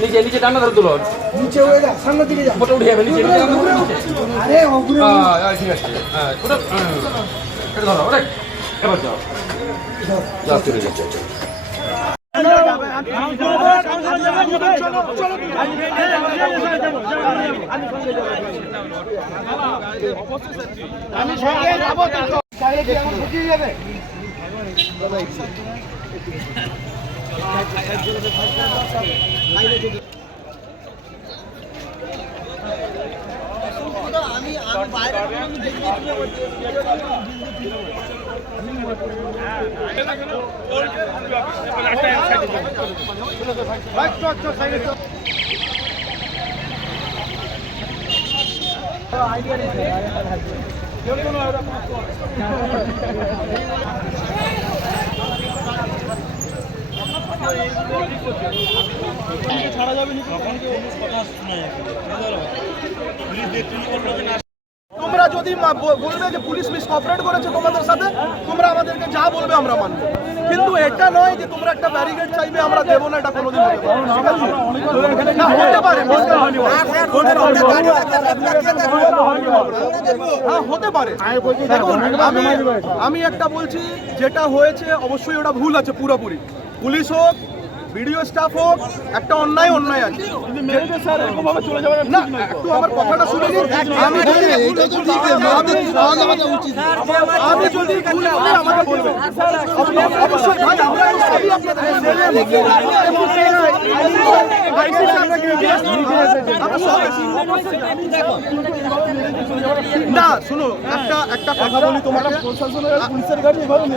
নিচে নিচে টানা ধরে তুলো নিচে হয়ে যা সামনে দিকে যা ফটো উঠে যাবে নিচে নিচে আরে ওগুলো ঠিক আছে ওটা এটা ধরো ওটা এবার যাও যাও চলে যাচ্ছে আমি সঙ্গে যাবো তো চাইলে কি আমার বুঝিয়ে যাবে আমি বাইরে আইডিয়া নেই ছাড়া যাবে তোমরা যদি বলবে যে পুলিশ মিসকপারেট করেছে তোমাদের সাথে তোমরা আমাদেরকে যা বলবে আমরা মানবো কিন্তু এটা নয় যে তোমরা একটা ব্যারিকেড চাইবে আমরা দেবো না এটা কোনোদিন হতে পারে হ্যাঁ হতে পারে দেখুন আমি একটা বলছি যেটা হয়েছে অবশ্যই ওটা ভুল আছে পুরোপুরি পুলিশ হোক ভিডিও স্টাফ হোক একটা অন্যায় আছে না একটু আমার কথাটা শুনে নিন আমি যদি ভুল বলি আমাকে বলবেন অবশ্যই ভাই আমরা সবই না শুনো একটা কথা বলি তোমাকে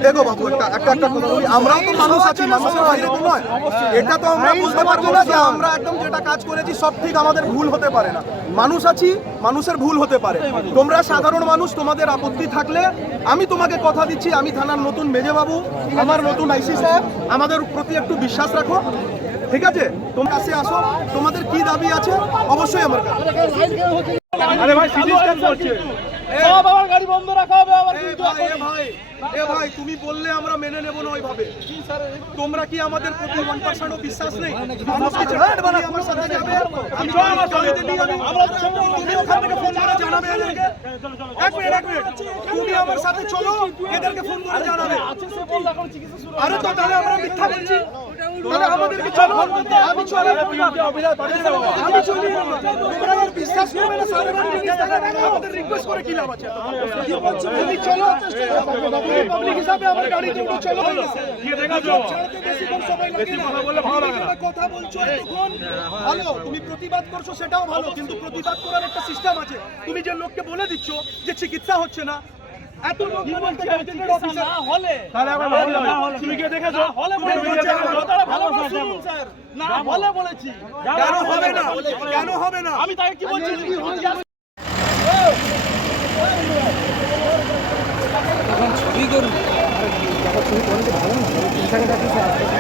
দেখো বাবু একটা কথা বলি আমরাও তো মানুষ আছি মানুষের বাইরে তো নয় এটা তো আমরা বুঝতে পারবো না যে আমরা একদম যেটা কাজ করেছি সব ঠিক আমাদের ভুল হতে পারে না মানুষ আছি মানুষের ভুল হতে পারে তোমরা সাধারণ মানুষ তোমাদের আপত্তি থাকলে আমি তোমাকে কথা দিচ্ছি আমি থানার নতুন মেজবাবু আমার নতুন আইসি সাহেব আমাদের প্রতি একটু বিশ্বাস রাখো ঠিক আছে তোমরা কাছে আসো তোমাদের কি দাবি আছে অবশ্যই আমার কাছে আরে ভাই সিরিজ কাজ করছে সব আমার গাড়ি বন্ধ রাখা হবে আবার ভাই তুমি বললে আমরা মেনে নেব না ওইভাবে তোমরা কি আমাদের প্রতি 1% বিশ্বাস নেই মানুষ কি ছেড়ে দেবে না আমার সাথে যাবে আমি আমার গাড়িতে নিয়ে যাবো আমরা তুমি ওখান থেকে ফোন করে জানাবে এদেরকে এক মিনিট তুমি আমার সাথে চলো এদেরকে ফোন করে জানাবে আরে তো তাহলে আমরা মিথ্যা বলছি তাহলে আমাদেরকে চলো আমি চলে আমি চলি তোমরা আমার বিশ্বাস করবে না সাধারণ আমাদের রিকোয়েস্ট করে কি লাভ আছে কি বলছো তুমি চলো পাবলিক হিসাবে আমার গাড়িতে চলো কি দেখা যাও ছাড়তে বেশি কোন সময় লাগে না বললে ভালো লাগে না কথা বলছো তখন ভালো তুমি প্রতিবাদ করছো সেটাও ভালো কিন্তু প্রতিবাদ করার একটা সিস্টেম আছে তুমি যে লোককে বলে দিচ্ছ যে চিকিৎসা হচ্ছে না এত লোক বলতে গ্যাজেটেড অফিসার না হলে তাহলে আবার না হলে তুমি কি দেখেছো হলে কথাটা ভালো করে শুনুন স্যার না হলে বলেছি কেন হবে না আমি তাকে কি বলছি ছবি করুন ছবি করতে ভালো না